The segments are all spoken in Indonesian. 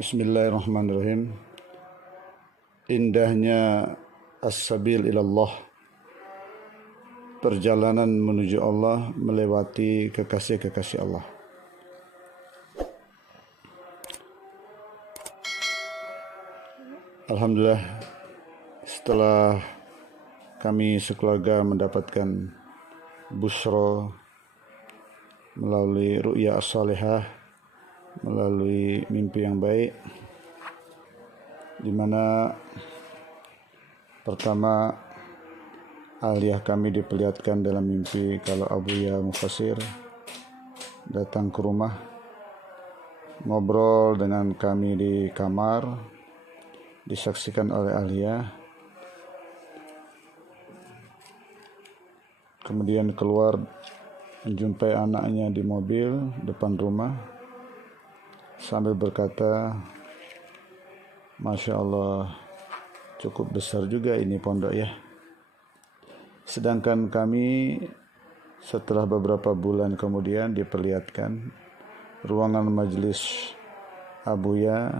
Bismillahirrahmanirrahim. Indahnya as-sabil ilallah, perjalanan menuju Allah melewati kekasih-kekasih Allah. Alhamdulillah, setelah kami sekeluarga mendapatkan busra melalui ru'ya as-salihah, melalui mimpi yang baik, di mana pertama aliyah kami diperlihatkan dalam mimpi kalau Abuya Mufassir datang ke rumah, ngobrol dengan kami di kamar, disaksikan oleh aliyah, kemudian keluar menjumpai anaknya di mobil depan rumah sambil berkata, Masya Allah, cukup besar juga ini pondok ya. Sedangkan kami setelah beberapa bulan kemudian diperlihatkan ruangan majelis Abuya,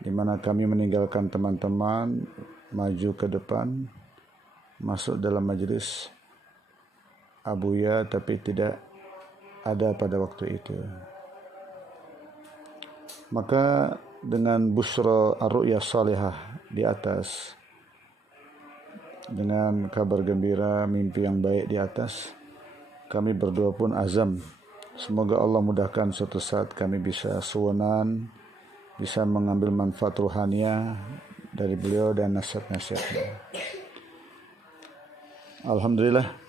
di mana kami meninggalkan teman-teman, maju ke depan, masuk dalam majelis Abuya, tapi tidak ada pada waktu itu. Maka dengan busra ar-ru'ya salihah di atas, dengan kabar gembira mimpi yang baik di atas, kami berdua pun azam, semoga Allah mudahkan suatu saat kami bisa suwanan, bisa mengambil manfaat ruhaniyah dari beliau dan nasihat-nasihatnya. Alhamdulillah,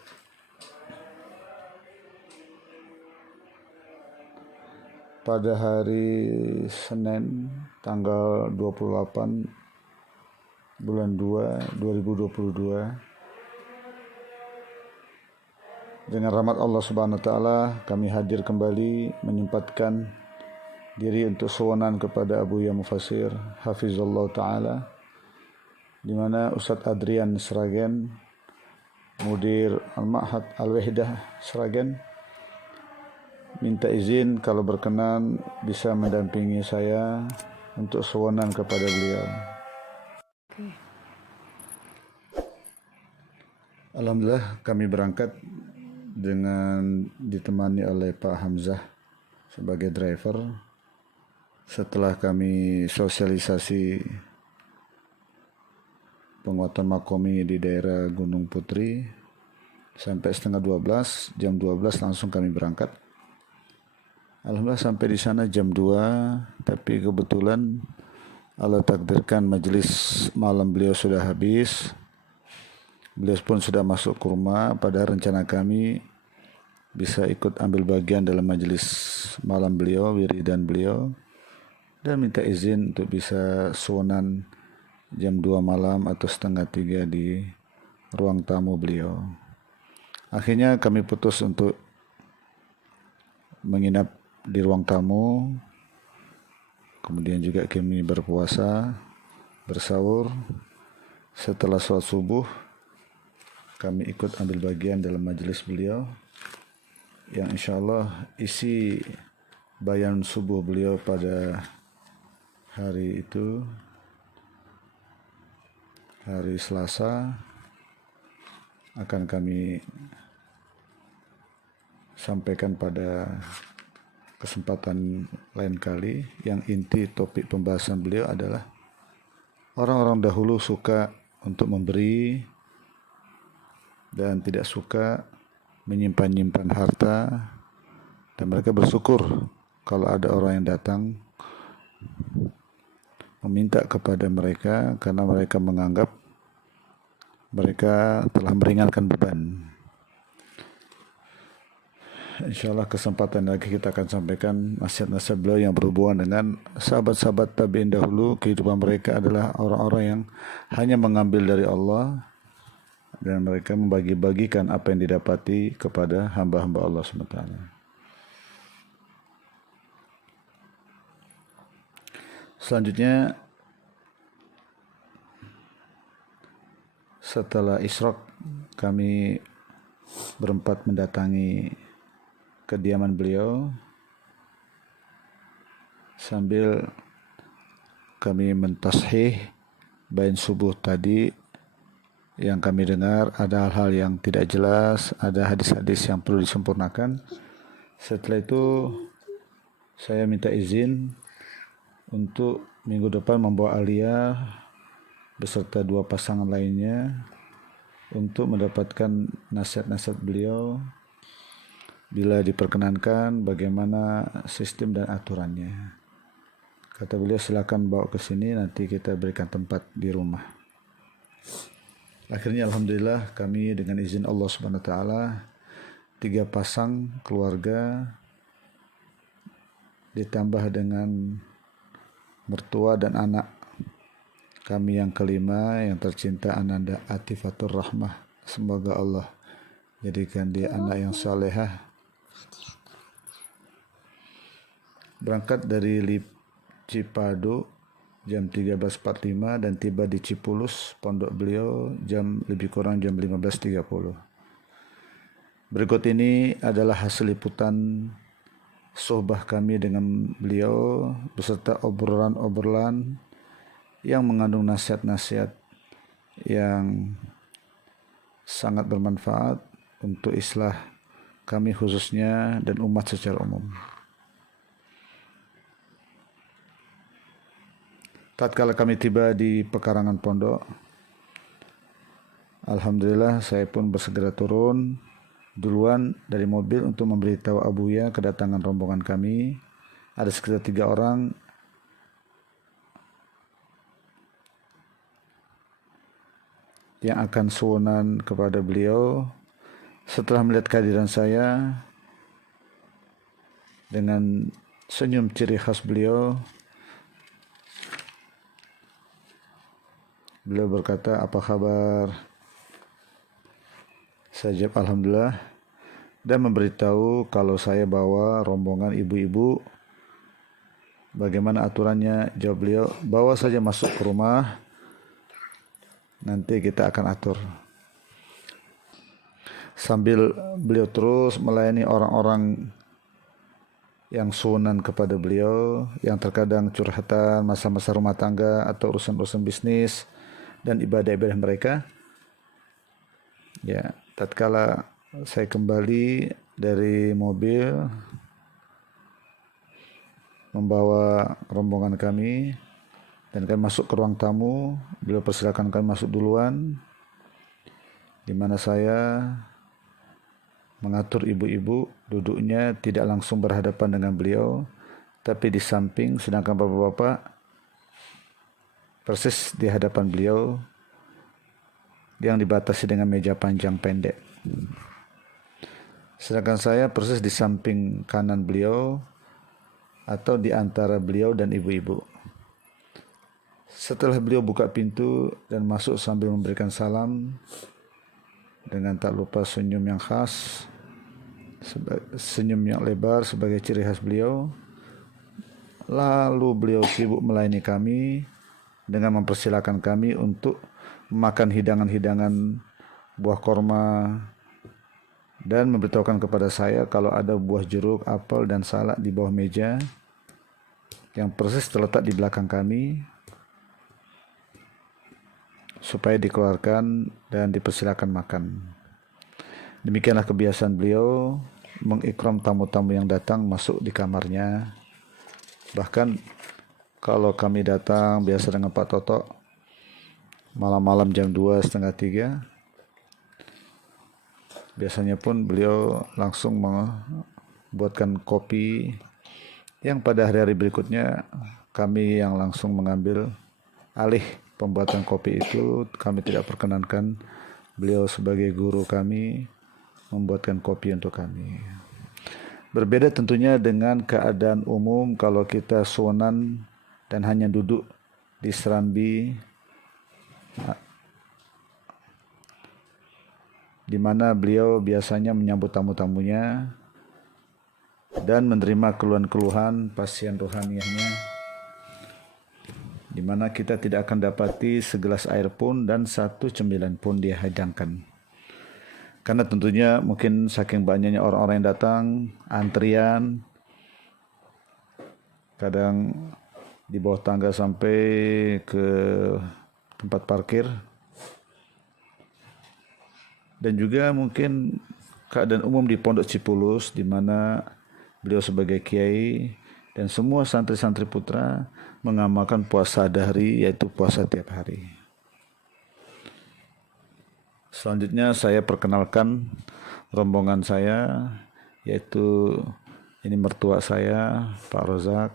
pada hari Senin tanggal 28 bulan 2 2022, dengan rahmat Allah Subhanahu wa taala kami hadir kembali menyempatkan diri untuk suwanan kepada Abuya Mufassir hafizallahu taala, di mana Ustadz Adrian Sragen, Mudir Al-Ma'had Al-Wahdah Sragen, minta izin kalau berkenan bisa mendampingi saya untuk suwanan kepada beliau. Alhamdulillah, kami berangkat dengan ditemani oleh Pak Hamzah sebagai driver. Setelah kami sosialisasi penguatan makomi di daerah Gunung Putri sampai setengah 12, jam 12 langsung kami berangkat. Alhamdulillah sampai di sana jam 2, tapi kebetulan Allah takdirkan majelis malam beliau sudah habis. Beliau pun sudah masuk ke rumah, pada rencana kami bisa ikut ambil bagian dalam majelis malam beliau, wiridan beliau, dan minta izin untuk bisa suwanan jam 2 malam atau setengah 3 di ruang tamu beliau. Akhirnya kami putus untuk menginap di ruang tamu, kemudian juga kami berpuasa, bersahur. Setelah sholat subuh kami ikut ambil bagian dalam majelis beliau, yang insya Allah isi bayan subuh beliau pada hari itu, hari Selasa, akan kami sampaikan pada kesempatan lain kali. Yang inti topik pembahasan beliau adalah orang-orang dahulu suka untuk memberi dan tidak suka menyimpan-nyimpan harta, dan mereka bersyukur kalau ada orang yang datang meminta kepada mereka karena mereka menganggap mereka telah meringankan beban. InsyaAllah kesempatan lagi kita akan sampaikan nasihat-nasihat beliau yang berhubungan dengan sahabat-sahabat tabi'in dahulu. Kehidupan mereka adalah orang-orang yang hanya mengambil dari Allah, dan mereka membagi-bagikan apa yang didapati kepada hamba-hamba Allah SWT. Selanjutnya, setelah Isyraq, kami berempat mendatangi kediaman beliau sambil kami mentashih bain subuh tadi yang kami dengar ada hal-hal yang tidak jelas, ada hadis-hadis yang perlu disempurnakan. Setelah itu saya minta izin untuk minggu depan membawa Alia beserta 2 pasangan lainnya untuk mendapatkan nasihat-nasihat beliau bila diperkenankan bagaimana sistem dan aturannya. Kata beliau, silakan bawa ke sini, nanti kita berikan tempat di rumah. Akhirnya alhamdulillah kami dengan izin Allah Subhanahu wa taala 3 pasang keluarga ditambah dengan mertua dan anak kami yang kelima yang tercinta Ananda Atifatur Rahmah. Semoga Allah jadikan dia anak yang salehah. Berangkat dari Cipado jam 13.45 dan tiba di Cipulus, pondok beliau lebih kurang jam 15.30. Berikut ini adalah hasil liputan sohbah kami dengan beliau beserta obrolan-obrolan yang mengandung nasihat-nasihat yang sangat bermanfaat untuk islah kami khususnya dan umat secara umum. Tatkala kami tiba di pekarangan pondok, alhamdulillah saya pun bersegera turun duluan dari mobil untuk memberitahu Abuya kedatangan rombongan kami. Ada sekitar 3 orang yang akan suunan kepada beliau. Setelah melihat kehadiran saya dengan senyum ciri khas beliau, beliau berkata, "Apa kabar?" Saya jawab, "Alhamdulillah," dan memberitahu kalau saya bawa rombongan ibu-ibu. Bagaimana aturannya? Jawab beliau, "Bawa saja masuk ke rumah, nanti kita akan atur." Sambil beliau terus melayani orang-orang yang suunan kepada beliau, yang terkadang curhatan masa-masa rumah tangga atau urusan-urusan bisnis dan ibadah-ibadah mereka. Ya, tatkala saya kembali dari mobil membawa rombongan kami dan kami masuk ke ruang tamu, beliau persilakan kami masuk duluan, di mana saya mengatur ibu-ibu duduknya tidak langsung berhadapan dengan beliau, tapi di samping, sedangkan bapak-bapak persis di hadapan beliau yang dibatasi dengan meja panjang pendek. Sedangkan saya persis di samping kanan beliau atau di antara beliau dan ibu-ibu. Setelah beliau buka pintu dan masuk sambil memberikan salam dengan tak lupa senyum yang khas, senyum yang lebar sebagai ciri khas beliau, lalu beliau sibuk melayani kami dengan mempersilakan kami untuk makan hidangan-hidangan buah korma dan memberitahukan kepada saya kalau ada buah jeruk, apel, dan salak di bawah meja yang persis terletak di belakang kami supaya dikeluarkan dan dipersilakan makan. Demikianlah kebiasaan beliau mengikram tamu-tamu yang datang masuk di kamarnya. Bahkan kalau kami datang biasa dengan Pak Toto malam-malam jam 2, setengah 3, biasanya pun beliau langsung membuatkan kopi yang pada hari-hari berikutnya kami yang langsung mengambil alih pembuatan kopi itu. Kami tidak perkenankan beliau sebagai guru kami membuatkan kopi untuk kami. Berbeda tentunya dengan keadaan umum kalau kita suunan dan hanya duduk di serambi di mana beliau biasanya menyambut tamu-tamunya dan menerima keluhan-keluhan pasien rohaniyahnya, di mana kita tidak akan dapati segelas air pun dan 1 cemilan pun dia hidangkan. Karena tentunya mungkin saking banyaknya orang-orang yang datang, antrian, kadang di bawah tangga sampai ke tempat parkir. Dan juga mungkin keadaan umum di Pondok Cipulus, di mana beliau sebagai kiai dan semua santri-santri putra mengamalkan puasa dahri, yaitu puasa tiap hari. Selanjutnya saya perkenalkan rombongan saya, yaitu ini mertua saya, Pak Rozak.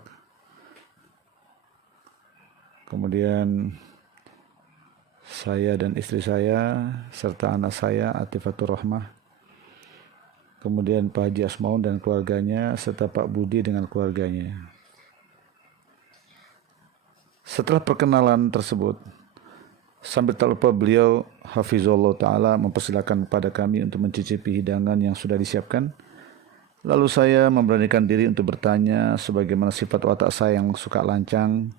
Kemudian saya dan istri saya serta anak saya Atifatur Rahmah. Kemudian Pak Haji Asmaun dan keluarganya serta Pak Budi dengan keluarganya. Setelah perkenalan tersebut, sambil tak lupa beliau hafizallahu taala mempersilakan kepada kami untuk mencicipi hidangan yang sudah disiapkan. Lalu saya memberanikan diri untuk bertanya sebagaimana sifat watak saya yang suka lancang.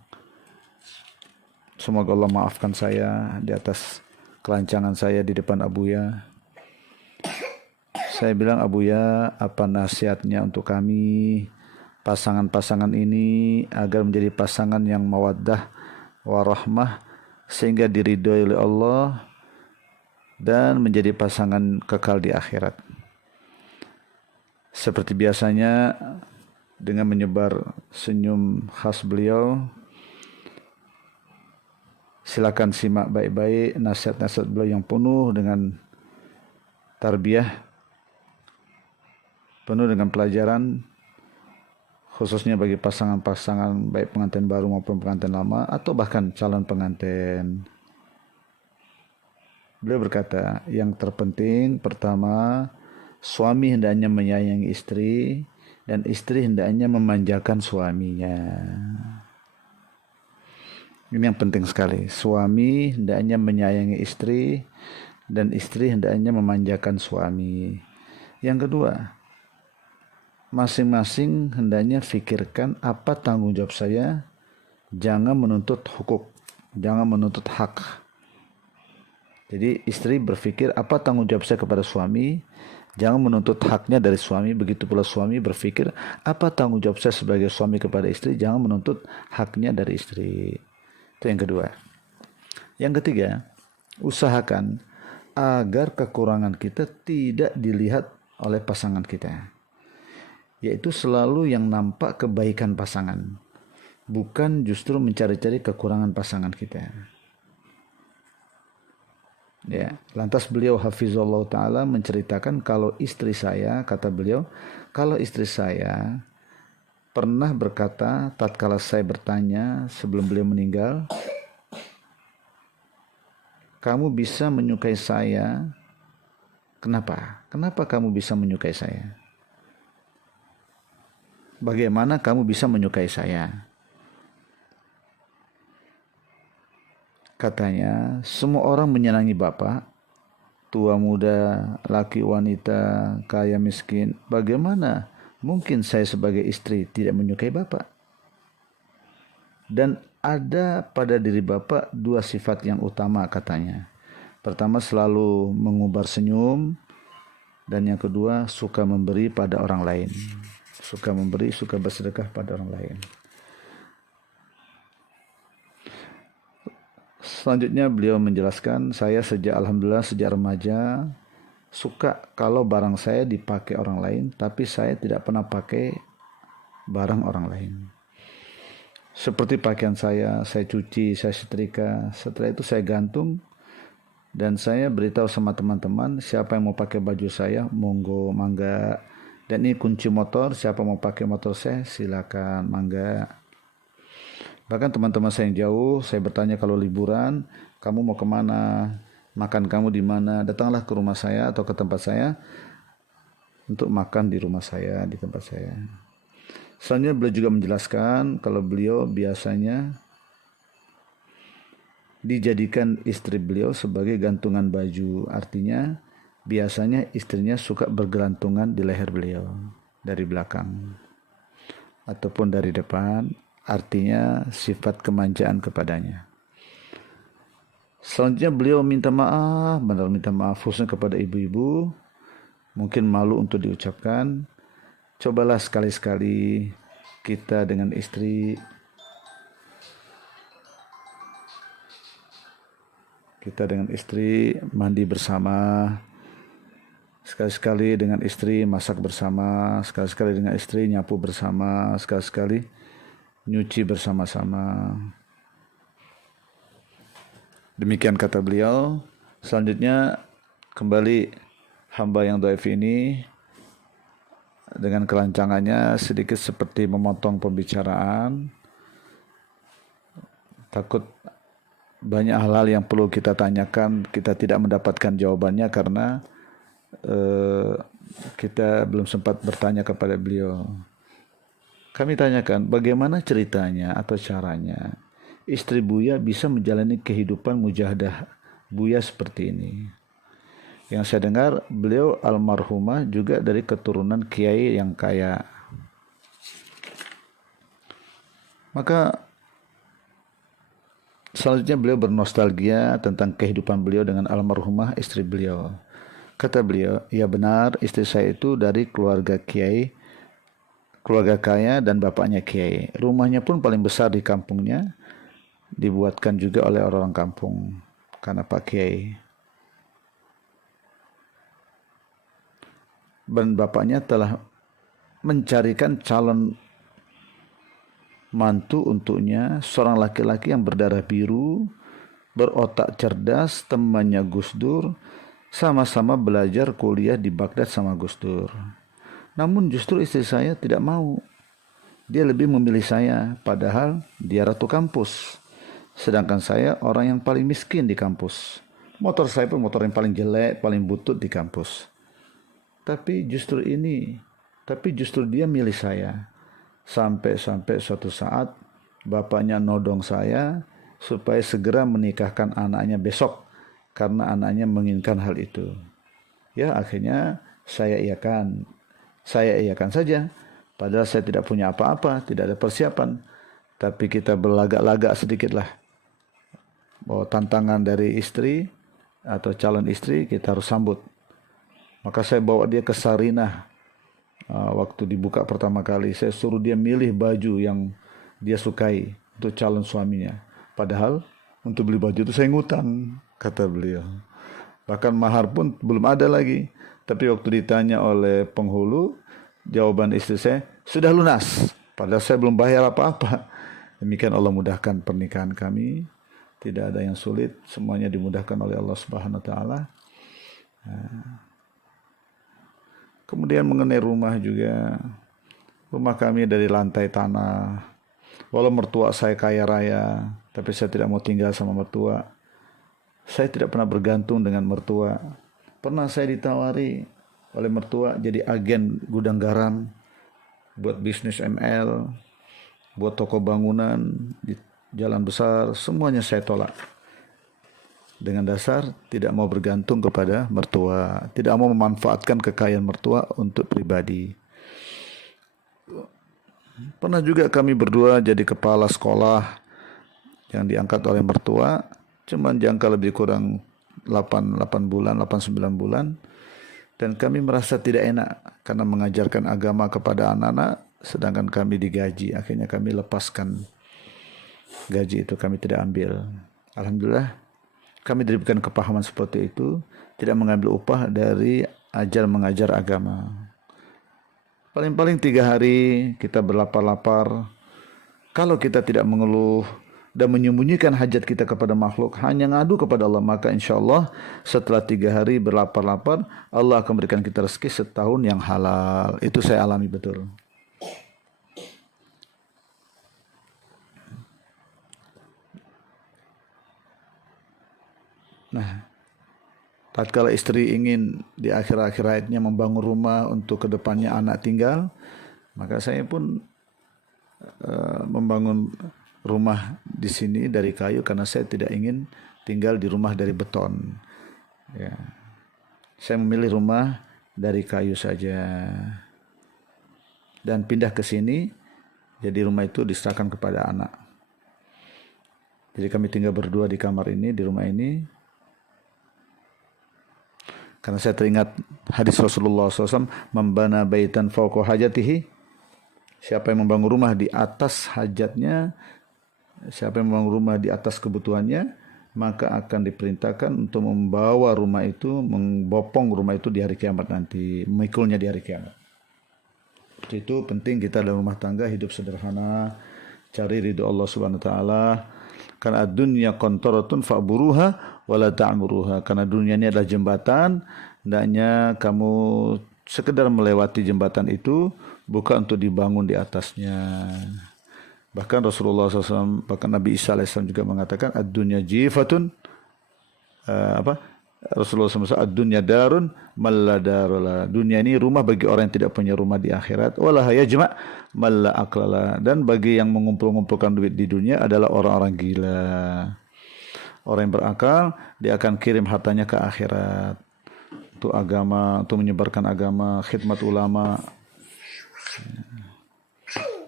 Semoga Allah maafkan saya di atas kelancangan saya di depan Abuya. Saya bilang, Abuya, apa nasihatnya untuk kami pasangan-pasangan ini agar menjadi pasangan yang mawaddah warahmah sehingga diridhoi oleh Allah dan menjadi pasangan kekal di akhirat. Seperti biasanya dengan menyebar senyum khas beliau, silakan simak baik-baik nasihat-nasihat beliau yang penuh dengan tarbiyah, penuh dengan pelajaran, khususnya bagi pasangan-pasangan baik pengantin baru maupun pengantin lama atau bahkan calon pengantin. Beliau berkata, yang terpenting pertama, suami hendaknya menyayangi istri dan istri hendaknya memanjakan suaminya. Ini yang penting sekali. Suami hendaknya menyayangi istri dan istri hendaknya memanjakan suami. Yang kedua, masing-masing hendaknya fikirkan apa tanggung jawab saya, jangan menuntut hukuk, jangan menuntut hak. Jadi istri berpikir apa tanggung jawab saya kepada suami, jangan menuntut haknya dari suami. Begitu pula suami berpikir apa tanggung jawab saya sebagai suami kepada istri, jangan menuntut haknya dari istri. Itu yang kedua. Yang ketiga, usahakan agar kekurangan kita tidak dilihat oleh pasangan kita. Yaitu selalu yang nampak kebaikan pasangan, bukan justru mencari-cari kekurangan pasangan kita. Ya, lantas beliau hafizallahu taala menceritakan kalau istri saya, kata beliau, kalau istri saya pernah berkata tatkala saya bertanya sebelum beliau meninggal, kamu bisa menyukai saya, kenapa? Kenapa kamu bisa menyukai saya? Bagaimana kamu bisa menyukai saya? Katanya, semua orang menyenangi bapak, tua muda, laki wanita, kaya miskin. Bagaimana mungkin saya sebagai istri tidak menyukai bapak? Dan ada pada diri bapak dua sifat yang utama katanya. Pertama, selalu mengubar senyum, dan yang kedua, suka memberi pada orang lain. Suka memberi, suka bersedekah pada orang lain. Selanjutnya beliau menjelaskan, saya alhamdulillah sejak remaja suka kalau barang saya dipakai orang lain, tapi saya tidak pernah pakai barang orang lain. Seperti pakaian saya cuci, saya setrika, setelah itu saya gantung dan saya beritahu sama teman-teman, siapa yang mau pakai baju saya, monggo, mangga. Dan ini kunci motor, siapa mau pakai motor saya, silakan, mangga. Bahkan teman-teman saya yang jauh, saya bertanya kalau liburan, kamu mau kemana, makan kamu di mana, datanglah ke rumah saya atau ke tempat saya untuk makan di rumah saya, di tempat saya. Selanjutnya beliau juga menjelaskan kalau beliau biasanya dijadikan istri beliau sebagai gantungan baju, artinya biasanya istrinya suka bergelantungan di leher beliau dari belakang ataupun dari depan, artinya sifat kemanjaan kepadanya. Selanjutnya beliau minta maaf, benar minta maaf khususnya kepada ibu-ibu, mungkin malu untuk diucapkan. Cobalah sekali-sekali kita dengan istri Kita dengan istri mandi bersama, sekali-sekali dengan istri masak bersama, sekali-sekali dengan istri nyapu bersama, sekali-sekali nyuci bersama-sama. Demikian kata beliau. Selanjutnya kembali hamba yang dhaif ini dengan kelancangannya sedikit seperti memotong pembicaraan. Takut banyak hal-hal yang perlu kita tanyakan, kita tidak mendapatkan jawabannya karena kita belum sempat bertanya kepada beliau. Kami tanyakan bagaimana ceritanya atau caranya istri Buya bisa menjalani kehidupan mujahadah Buya seperti ini. Yang saya dengar beliau almarhumah juga dari keturunan kiai yang kaya. Maka selanjutnya beliau bernostalgia tentang kehidupan beliau dengan almarhumah istri beliau. Kata beliau, ya benar, istri saya itu dari keluarga kiai, keluarga kaya dan bapaknya kiai. Rumahnya pun paling besar di kampungnya, dibuatkan juga oleh orang kampung karena Pak Kiai. Dan bapaknya telah mencarikan calon mantu untuknya, seorang laki-laki yang berdarah biru, berotak cerdas, temannya Gus Dur, sama-sama belajar kuliah di Baghdad sama Gus Dur. Namun justru istri saya tidak mau. Dia lebih memilih saya, padahal dia ratu kampus. Sedangkan saya orang yang paling miskin di kampus. Motor saya pun motor yang paling jelek, paling butut di kampus. Tapi justru dia milih saya. Sampai suatu saat bapaknya nodong saya supaya segera menikahkan anaknya besok karena anaknya menginginkan hal itu. Ya, akhirnya saya iakan saja. Padahal saya tidak punya apa-apa, tidak ada persiapan. Tapi kita berlagak-lagak sedikitlah. Bahwa tantangan dari istri atau calon istri kita harus sambut. Maka saya bawa dia ke Sarinah. Waktu dibuka pertama kali, saya suruh dia milih baju yang dia sukai untuk calon suaminya. Padahal untuk beli baju itu saya ngutang, kata beliau. Bahkan mahar pun belum ada lagi. Tapi waktu ditanya oleh penghulu, jawaban istri saya, sudah lunas. Padahal saya belum bayar apa-apa. Demikian Allah mudahkan pernikahan kami. Tidak ada yang sulit, semuanya dimudahkan oleh Allah Subhanahu wa taala. Kemudian mengenai rumah juga. Rumah kami dari lantai tanah. Walau mertua saya kaya raya, tapi saya tidak mau tinggal sama mertua. Saya tidak pernah bergantung dengan mertua. Pernah saya ditawari oleh mertua jadi agen gudang garam, buat bisnis ML, buat toko bangunan di jalan besar, semuanya saya tolak. Dengan dasar tidak mau bergantung kepada mertua, tidak mau memanfaatkan kekayaan mertua untuk pribadi. Pernah juga kami berdua jadi kepala sekolah yang diangkat oleh mertua, cuman jangka lebih kurang 8 bulan, 8-9 bulan. Dan kami merasa tidak enak karena mengajarkan agama kepada anak-anak, sedangkan kami digaji. Akhirnya kami lepaskan gaji itu, kami tidak ambil. Alhamdulillah, kami diberikan kepahaman seperti itu, tidak mengambil upah dari ajar mengajar agama. Paling-paling 3 hari kita berlapar-lapar. Kalau kita tidak mengeluh dan menyembunyikan hajat kita kepada makhluk, hanya ngadu kepada Allah, maka insya Allah setelah 3 hari berlapar-lapar, Allah akan berikan kita rezeki setahun yang halal. Itu saya alami betul. Nah, tatkala istri ingin di akhir-akhir hayatnya membangun rumah untuk kedepannya anak tinggal, maka saya pun membangun rumah di sini dari kayu karena saya tidak ingin tinggal di rumah dari beton. Ya. Saya memilih rumah dari kayu saja dan pindah ke sini. Jadi rumah itu diserahkan kepada anak. Jadi kami tinggal berdua di kamar ini, di rumah ini. Karena saya teringat hadis Rasulullah SAW, membana baitan fauqa hajatihi. Siapa yang membangun rumah di atas hajatnya, siapa yang membangun rumah di atas kebutuhannya, maka akan diperintahkan untuk membawa rumah itu, membopong rumah itu di hari kiamat nanti, memikulnya di hari kiamat. Itu penting kita dalam rumah tangga hidup sederhana, cari ridho Allah Subhanahu wa taala. Karena dunia kontoratun fa'buruha wala ta'muruha. Karena dunia ini adalah jembatan, hendaknya kamu sekedar melewati jembatan itu, bukan untuk dibangun di atasnya. Bahkan Rasulullah SAW, bahkan Nabi Isa AS juga mengatakan ad-dunya jifatun, Rasulullah SAW, ad-dunya darun malla darula. Dunia ini rumah bagi orang yang tidak punya rumah di akhirat. Wala yajma' malla aqlala. Dan bagi yang mengumpul-ngumpulkan duit di dunia adalah orang-orang gila. Orang yang berakal, dia akan kirim hartanya ke akhirat. Untuk agama, untuk menyebarkan agama, khidmat ulama.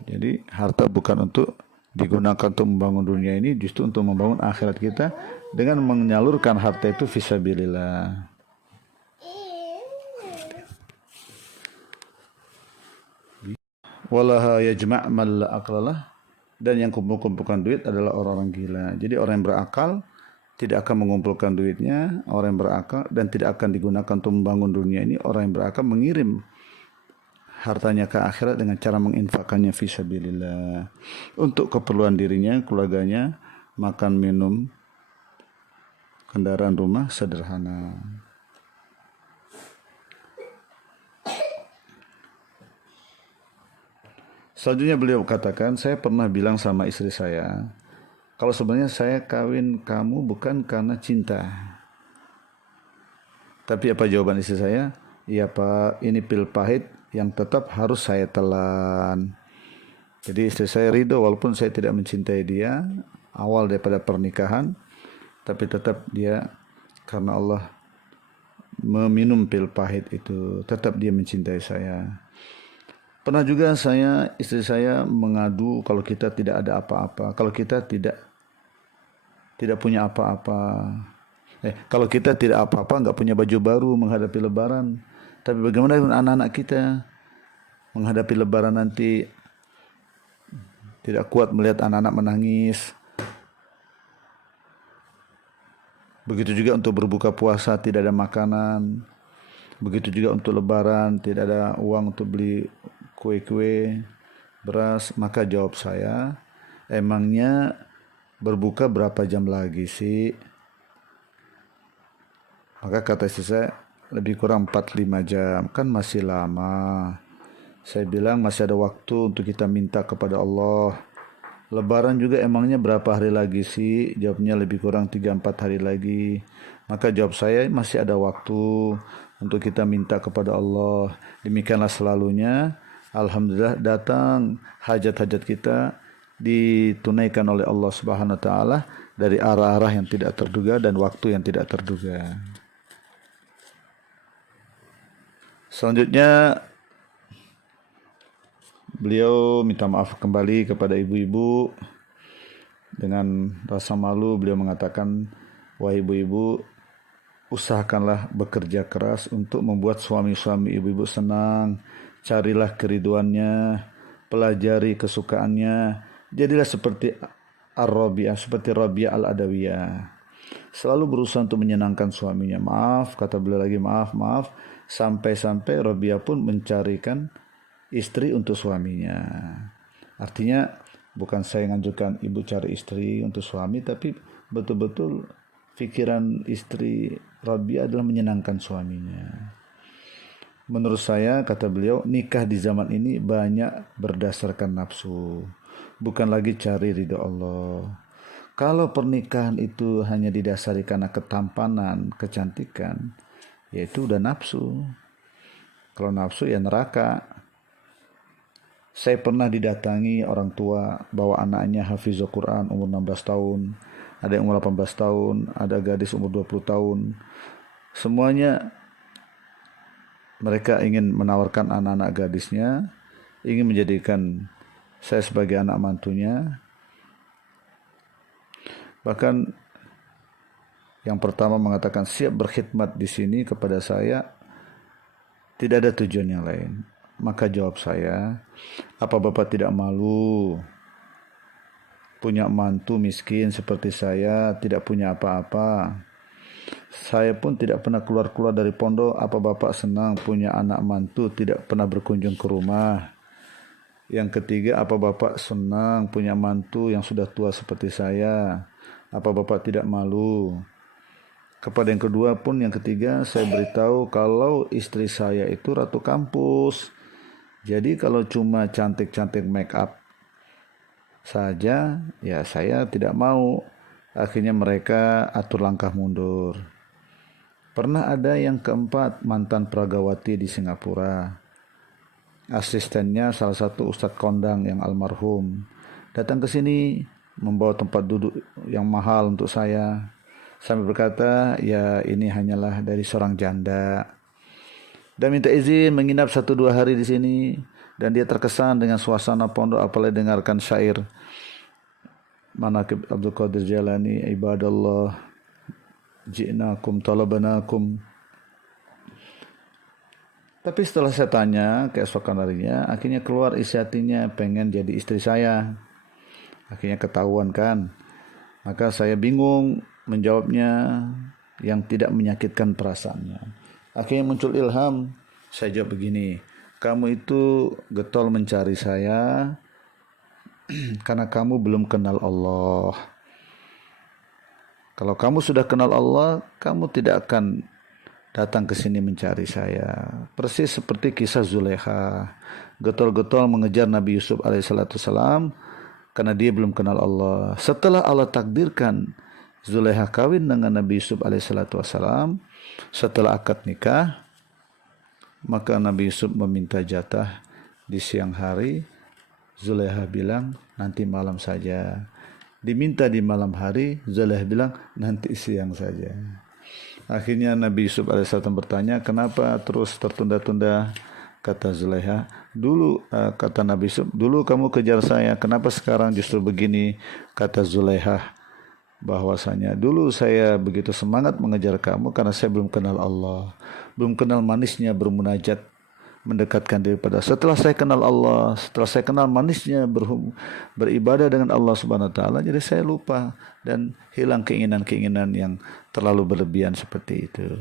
Jadi harta bukan untuk digunakan untuk membangun dunia ini, justru untuk membangun akhirat kita dengan menyalurkan harta itu fisabilillah. Walaha yajma' man la aqlalah, dan yang kumpul-kumpulkan duit adalah orang-orang gila. Jadi orang yang berakal tidak akan mengumpulkan duitnya, orang yang berakal dan tidak akan digunakan untuk membangun dunia ini. Orang yang berakal mengirim hartanya ke akhirat dengan cara menginfakannya fisabilillah untuk keperluan dirinya, keluarganya, makan, minum, kendaraan rumah sederhana. Selanjutnya beliau katakan, saya pernah bilang sama istri saya, kalau sebenarnya saya kawin kamu bukan karena cinta. Tapi apa jawaban istri saya? Iya Pak, ini pil pahit yang tetap harus saya telan. Jadi istri saya ridho walaupun saya tidak mencintai dia awal daripada pernikahan, tapi tetap dia karena Allah meminum pil pahit itu, tetap dia mencintai saya. Pernah juga istri saya mengadu kalau kita tidak ada apa-apa, kalau kita tidak punya apa-apa. Kalau kita tidak apa-apa, nggak punya baju baru menghadapi Lebaran. Tapi bagaimana dengan anak-anak kita menghadapi Lebaran nanti? Tidak kuat melihat anak-anak menangis. Begitu juga untuk berbuka puasa tidak ada makanan. Begitu juga untuk Lebaran tidak ada uang untuk beli kue-kue, beras. Maka jawab saya, emangnya berbuka berapa jam lagi sih? Maka kata istri saya, lebih kurang 4-5 jam, kan masih lama. Saya bilang masih ada waktu untuk kita minta kepada Allah. Lebaran juga emangnya berapa hari lagi sih? Jawabnya lebih kurang 3-4 hari lagi. Maka jawab saya, masih ada waktu untuk kita minta kepada Allah. Demikianlah selalunya. Alhamdulillah datang hajat-hajat kita ditunaikan oleh Allah Subhanahu wa taala dari arah-arah yang tidak terduga dan waktu yang tidak terduga. Selanjutnya beliau minta maaf kembali kepada ibu-ibu. Dengan rasa malu beliau mengatakan, wahai ibu-ibu, usahakanlah bekerja keras untuk membuat suami-suami ibu-ibu senang. Carilah keriduannya, pelajari kesukaannya. Jadilah seperti Ar-Rabi'ah, seperti Rabi'ah Al-Adawiyah. Selalu berusaha untuk menyenangkan suaminya. Maaf, kata beliau lagi, maaf. Sampai-sampai Rabi'ah pun mencarikan istri untuk suaminya. Artinya bukan saya menganjurkan ibu cari istri untuk suami, tapi betul-betul pikiran istri Rabi'ah adalah menyenangkan suaminya. Menurut saya, kata beliau, nikah di zaman ini banyak berdasarkan nafsu, bukan lagi cari ridha Allah. Kalau pernikahan itu hanya didasari karena ketampanan, kecantikan, yaitu udah nafsu. Kalau nafsu ya neraka. Saya pernah didatangi orang tua bawa anaknya hafizul Quran umur 16 tahun, ada yang umur 18 tahun, ada gadis umur 20 tahun. Semuanya mereka ingin menawarkan anak-anak gadisnya, ingin menjadikan saya sebagai anak mantunya. Bahkan yang pertama mengatakan siap berkhidmat di sini kepada saya, tidak ada tujuan yang lain. Maka jawab saya, apa Bapak tidak malu punya mantu miskin seperti saya, tidak punya apa-apa. Saya pun tidak pernah keluar-keluar dari pondok. Apa Bapak senang punya anak mantu tidak pernah berkunjung ke rumah? Yang ketiga, apa Bapak senang punya mantu yang sudah tua seperti saya? Apa Bapak tidak malu? Kepada yang kedua pun, yang ketiga, saya beritahu kalau istri saya itu ratu kampus. Jadi kalau cuma cantik-cantik make up saja, ya saya tidak mau. Akhirnya mereka atur langkah mundur. Pernah ada yang keempat, mantan pragawati di Singapura. Asistennya salah satu Ustadz Kondang yang almarhum. Datang ke sini membawa tempat duduk yang mahal untuk saya. Sambil berkata, ya ini hanyalah dari seorang janda. Dan minta izin menginap 1-2 hari di sini. Dan dia terkesan dengan suasana pondok, apalagi dengarkan syair Manaqib Abdul Qadir Jailani, ibadallah ji'nakum talabanakum. Tapi setelah saya tanya keesokan harinya, akhirnya keluar isi hatinya pengen jadi istri saya. Akhirnya ketahuan kan. Maka saya bingung menjawabnya yang tidak menyakitkan perasaannya. Akhirnya muncul ilham. Saya jawab begini, kamu itu getol mencari saya karena kamu belum kenal Allah. Kalau kamu sudah kenal Allah, kamu tidak akan datang ke sini mencari saya. Persis seperti kisah Zulekha, getol-getol mengejar Nabi Yusuf alaihissalam karena dia belum kenal Allah. Setelah Allah takdirkan Zulekha kawin dengan Nabi Yusuf alaihissalam, setelah akad nikah, maka Nabi Yusuf meminta jatah di siang hari. Zulekha bilang nanti malam saja. Diminta di malam hari, Zulekha bilang nanti siang saja. Akhirnya Nabi Yusuf alaihissalam bertanya, kenapa terus tertunda-tunda? Kata Zulekha, kata Nabi Yusuf, dulu kamu kejar saya, kenapa sekarang justru begini? Kata Zulekha, bahwasanya dulu saya begitu semangat mengejar kamu karena saya belum kenal Allah, belum kenal manisnya bermunajat, mendekatkan diri pada. Setelah saya kenal Allah, setelah saya kenal manisnya beribadah dengan Allah Subhanahu wa taala, jadi saya lupa dan hilang keinginan-keinginan yang terlalu berlebihan seperti itu.